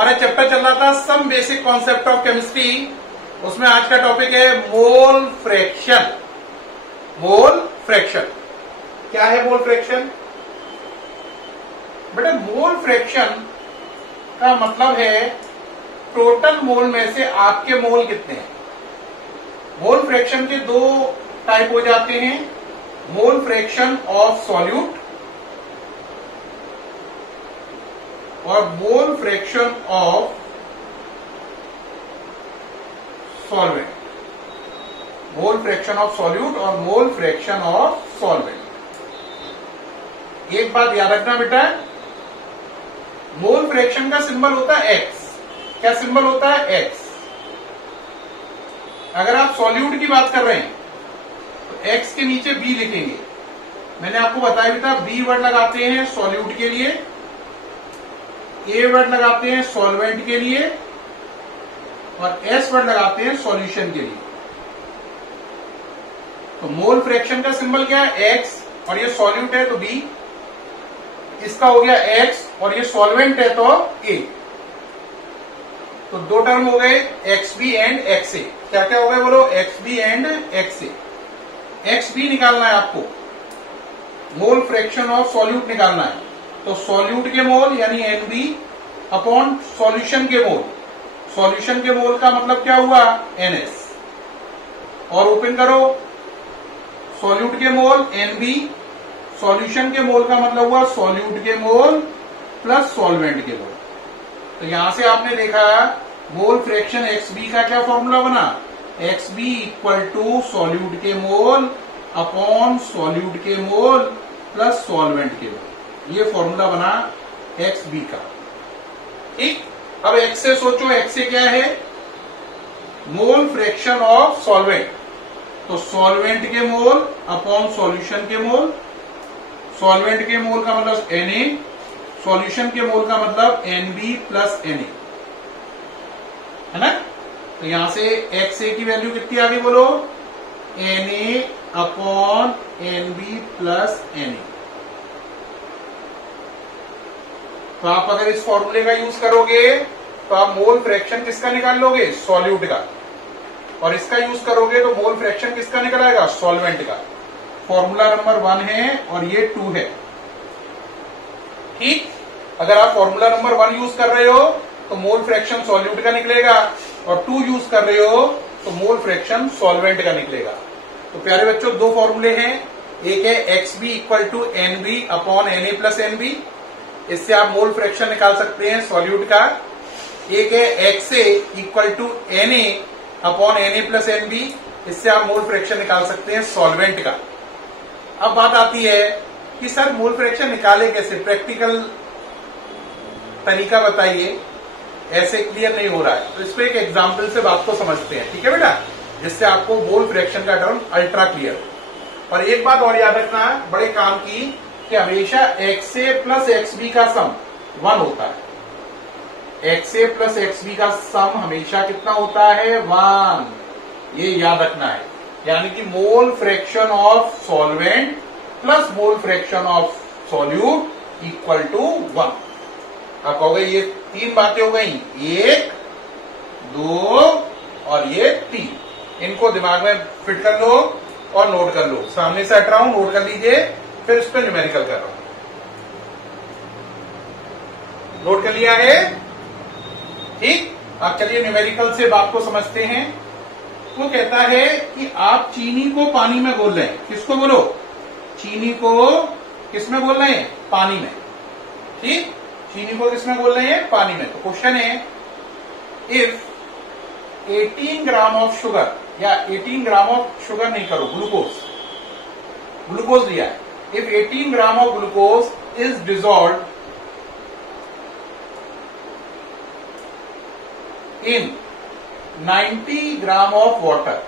हमारा चैप्टर चल रहा था some basic concept of chemistry. उसमें आज का टॉपिक है मोल फ्रैक्शन। मोल फ्रैक्शन क्या है? मोल फ्रैक्शन बेटा, मोल फ्रैक्शन का मतलब है टोटल मोल में से आपके मोल कितने हैं। मोल फ्रैक्शन के दो टाइप हो जाते हैं, मोल फ्रैक्शन ऑफ सॉल्यूट और मोल fraction of solvent. Mole fraction of solute और मोल फ्रैक्शन ऑफ सॉल्वेंट। एक बात याद रखना बेटा, मोल फ्रैक्शन का सिंबल होता है एक्स। क्या सिंबल होता है? एक्स। अगर आप सॉल्यूट की बात कर रहे हैं तो एक्स के नीचे बी लिखेंगे। मैंने आपको बताया भी था, बी वर्ड लगाते हैं सॉल्यूट के लिए, ए वर्ड लगाते हैं सॉल्वेंट के लिए और एस वर्ड लगाते हैं सॉल्यूशन के लिए। तो मोल फ्रैक्शन का सिंबल क्या है? एक्स। और ये सॉल्यूट है तो बी, इसका हो गया एक्स, और ये सॉल्वेंट है तो ए। तो दो टर्म हो गए, X B and X A. क्या क्या हो गए बोलो? X B and X A. X B निकालना है आपको, मोल फ्रैक्शन ऑफ सॉल्यूट निकालना है। तो सॉल्यूट के मोल यानी एन बी अपॉन सॉल्यूशन के मोल। सॉल्यूशन के मोल का मतलब क्या हुआ? N S. और ओपन करो, सॉल्यूट के मोल एन बी, सॉल्यूशन के मोल का मतलब हुआ सॉल्यूट के मोल प्लस सॉल्वेंट के मोल। तो यहां से आपने देखा मोल फ्रैक्शन एक्स बी का क्या फॉर्मूला बना? X B equal to solute के मोल अपॉन सॉल्यूट के मोल प्लस सॉल्वेंट के मोल। ये फॉर्मूला बना एक्स बी का। ठीक, अब एक्स से सोचो, एक्स से क्या है? मोल फ्रैक्शन ऑफ सॉल्वेंट। तो सॉल्वेंट के मोल अपॉन सॉल्यूशन के मोल। सॉल्वेंट के मोल का मतलब Na, सॉल्यूशन के मोल का मतलब Nb प्लस Na, है ना। तो यहां से XA की वैल्यू कितनी आ गई बोलो? Na upon Nb plus Na। तो आप अगर इस फॉर्मूले का यूज करोगे तो आप मोल फ्रैक्शन किसका निकाल लोगे? सॉल्यूट का। और इसका यूज करोगे तो मोल फ्रैक्शन किसका निकल आएगा? सॉल्वेंट का। फॉर्मूला नंबर 1 है और ये 2 है। ठीक, अगर आप फॉर्मूला नंबर 1 यूज कर रहे हो तो मोल फ्रैक्शन सॉल्यूट का निकलेगा, और 2 यूज कर रहे हो तो मोल फ्रैक्शन सॉल्वेंट का निकलेगा। तो प्यारे बच्चों, दो फॉर्मूले हैं। एक है X B equal to N B upon N A plus N B, इससे आप मोल फ्रैक्शन निकाल सकते हैं सॉल्यूट का। एक है X A equal to N A upon N A plus N B, इससे आप मोल फ्रैक्शन निकाल सकते हैं सॉल्वेंट का। अब बात आती है कि सर मोल फ्रैक्शन निकाले कैसे? प्रैक्टिकल तरीका बताइए, ऐसे क्लियर नहीं हो रहा है। तो इस पे एक एग्जाम्पल से बात को समझते हैं, ठीक है बेटा, जिससे आपको मोल फ्रैक्शन का टर्म अल्ट्रा क्लियर हो। और एक बात और याद रखना बड़े काम की, कि हमेशा एक्स ए प्लस एक्स बी का सम 1 होता है। एक्स ए प्लस एक्स बी का सम हमेशा कितना होता है? 1। ये याद रखना है। यानी कि mole fraction of solvent plus mole fraction of solute equal to 1। आप कहोगे ये 3 बातें हो गई, 1, 2 और ये 3। इनको दिमाग में फिट कर लो और नोट कर लो। सामने से हट रहा हूं, नोट कर लीजिए, फिर इस पर न्यूमेरिकल कर रहा हूं। नोट कर लिया है? ठीक, अब चलिए न्यूमेरिकल से बात को समझते हैं। वो कहता है कि आप चीनी को पानी में घोल रहे हैं। किसको बोलो? चीनी को किसमें घोल रहे हैं? पानी में। ठीक, चीनी को किसमें घोल रहे हैं? पानी में। तो क्वेश्चन है, इफ 18 ग्राम ऑफ शुगर, या 18 ग्राम ऑफ शुगर नहीं करो, ग्लूकोज, ग्लूकोज लिया है। If 18 gram of glucose is dissolve in 90 gram of water,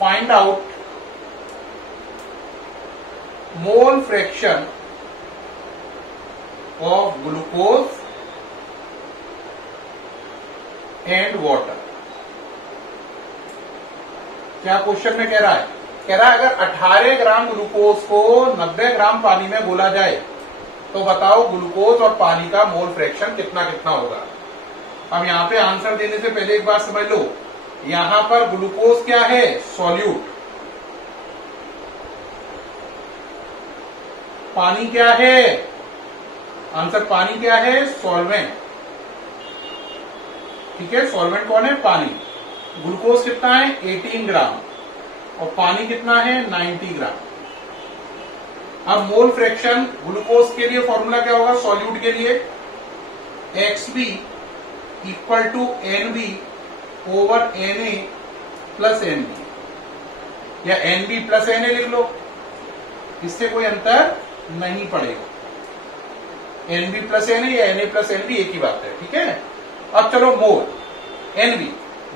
find out mole fraction of glucose and water. क्या क्वेश्चन में कह रहा है? कह रहा है अगर 18 ग्राम ग्लूकोज को 90 ग्राम पानी में घोला जाए तो बताओ ग्लूकोज और पानी का मोल फ्रैक्शन कितना कितना होगा। अब यहां पे आंसर देने से पहले एक बात समझ लो, यहां पर ग्लूकोज क्या है, सॉल्यूट, पानी क्या है, आंसर पानी क्या है, सॉल्वेंट। ठीक है, सॉल्वेंट कौन है, पानी। ग्लूकोज कितना है 18 ग्राम और पानी कितना है 90 ग्राम। अब मोल फ्रैक्शन ग्लूकोज के लिए फॉर्मूला क्या होगा, सॉल्यूट के लिए XB equal to NB over Na plus NB या NB प्लस Na लिख लो, इससे कोई अंतर नहीं पड़ेगा। NB प्लस Na या Na प्लस NB एक ही बात है। ठीक है, अब चलो मोल, NB,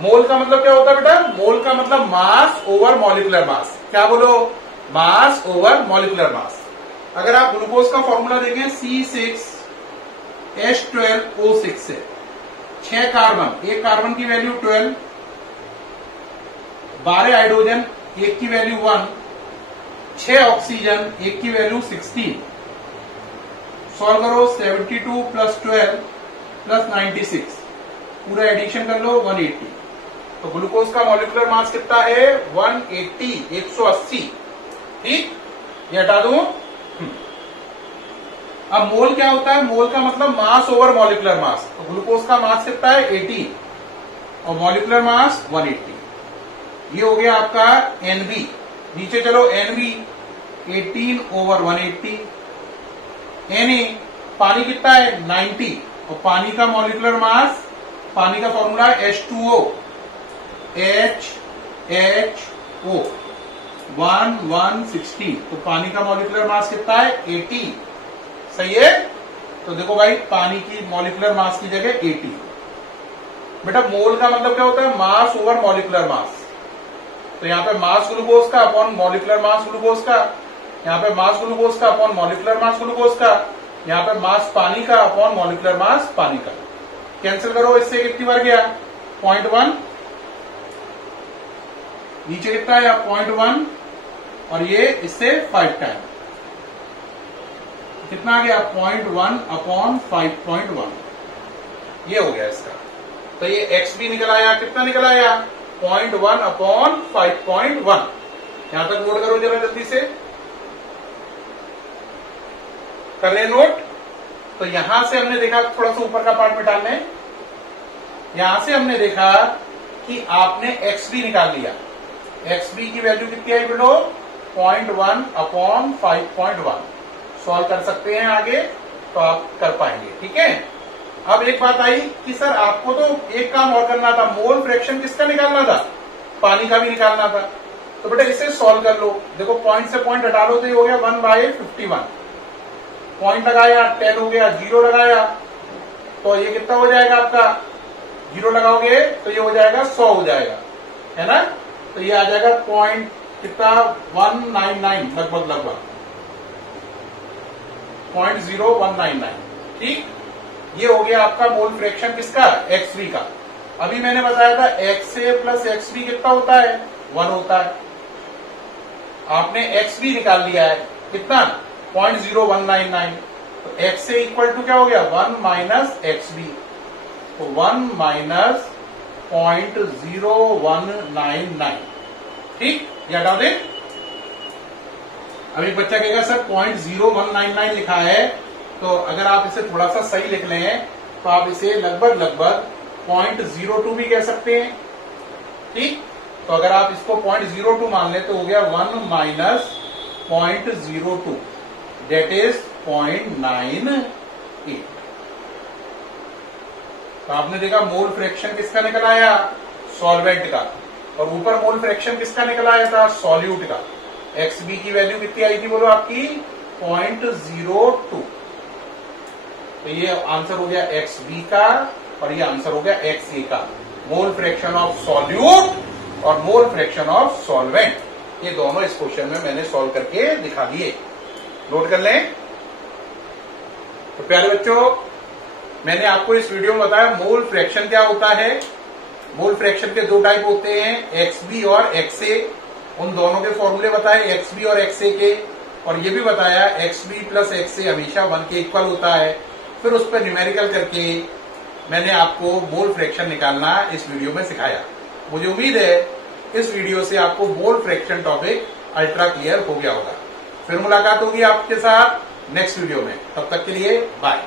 मोल का मतलब क्या होता है बेटा, मोल का मतलब मास ओवर मॉलिक्यूलर मास। क्या बोलो, मास ओवर मॉलिक्यूलर मास। अगर आप ग्लूकोज का फॉर्मूला देखें C6H12O6 से 6 कार्बन, एक कार्बन की वैल्यू 12, 12 हाइड्रोजन, एक की वैल्यू 1, 6 ऑक्सीजन, एक की वैल्यू 16। सॉल्व करो, 72 प्लस 12 प्लस 96, पूरा एडिशन कर लो 180। तो ग्लूकोज का मॉलिक्यूलर मास कितना है 180, 180। ठीक, ये हटा दूं। अब मोल क्या होता है, मोल का मतलब मास ओवर मॉलिक्यूलर मास। तो ग्लूकोज का मास कितना है 80 और मॉलिक्यूलर मास 180। ये हो गया आपका NB। नीचे चलो, NB 18 ओवर 180। Na, पानी कितना है 90 और पानी का मॉलिक्यूलर मास, पानी का फॉर्मूला H2O, HHO 116। तो पानी का मॉलिक्यूलर मास कितना है 80। सही है, तो देखो भाई पानी की मॉलिक्यूलर मास की जगह 80। बेटा मोल का मतलब क्या होता है, मास ओवर मॉलिक्यूलर मास। तो यहाँ पे मास ग्लूकोज का अपॉन मॉलिक्यूलर मास ग्लूकोज का, यहाँ पे मास ग्लूकोज का अपॉन मॉलिक्यूलर मास ग्लूकोज का, यहाँ पे मास पानी का अपॉन मॉलिक्यूलर मास पानी का। कैंसिल करो, इससे कितनी बार गया 0.1, नीचे कितना है 0.1 और ये इससे 5 टाइम, कितना आ गया 0.1 अपॉन 5.1, ये हो गया इसका। तो ये XB निकल आया, कितना निकल आया 0.1 अपॉन 5.1। यहां तक नोट करो जरा जल्दी से, कर रहे नोट। तो यहां से हमने देखा, थोड़ा सा ऊपर का पार्ट मिटा लें, यहां से हमने देखा कि आपने XB निकाल लिया। XB की वैल्यू कितनी आई बेटो 0.1 अपॉन 5.1। सॉल्व कर सकते हैं आगे, तो आप कर पाएंगे। ठीक है, अब एक बात आई कि सर आपको तो एक काम और करना था, मोल फ्रैक्शन किसका निकालना था, पानी का भी निकालना था। तो बेटा इसे सॉल्व कर लो। देखो पॉइंट से पॉइंट हटा लो तो ये हो गया 1/51, पॉइंट लगाया 10 हो गया, 0 लगाया तो ये कितना हो जाएगा आपका, 0 लगाओगे तो ये हो जाएगा 100 हो जाएगा, है ना। तो ये आ जाएगा पॉइंट कितना 199 लगभग 0.0199। ठीक, ये हो गया आपका मोल फ्रैक्शन किसका, XB का। अभी मैंने बताया था XA प्लस XB कितना होता है 1 होता है। आपने XB निकाल लिया है कितना 0.0199। तो XA इक्वल टू क्या हो गया 1 माइनस XB, तो 1 माइनस 0.0199। ठीक, ये हटा दे। अब एक बच्चा कहेगा सर 0.0199 लिखा है, तो अगर आप इसे थोड़ा सा सही लिख लें तो आप इसे लगभग 0.02 भी कह सकते हैं। ठीक, तो अगर आप इसको 0.02 मान लें तो हो गया 1 माइनस 0.02 दैट इज 0.98। तो आपने देखा मोल फ्रैक्शन किसका निकल आया, सॉल्वेंट का, और ऊपर मोल फ्रैक्शन किसका निकल आया था, सॉल्यूट का। XB की वैल्यू कितनी आई थी बोलो आपकी 0.02। तो ये आंसर हो गया XB का और ये आंसर हो गया XA का। मोल फ्रैक्शन ऑफ सॉल्यूट और मोल फ्रैक्शन ऑफ सॉल्वेंट, ये दोनों इस क्वेश्चन में मैंने सॉल्व करके दिखा दिए। नोट कर लें। तो प्यारे बच्चों, मैंने आपको इस वीडियो में बताया मोल फ्रैक्शन क्या होता है। मोल फ्रैक्शन के 2 टाइप होते हैं, XB और XA। उन दोनों के फॉर्मूले बताए XB और XA के। और ये भी बताया एक्स बी प्लस एक्स ए हमेशा 1 के इक्वल होता है। फिर उस पर न्यूमेरिकल करके मैंने आपको मोल फ्रैक्शन निकालना इस वीडियो में सिखाया। मुझे उम्मीद है इस वीडियो से आपको mole fraction topic ultra clear हो गया होगा। फिर मुलाकात होगी आपके साथ नेक्स्ट वीडियो में, तब तक के लिए बाय।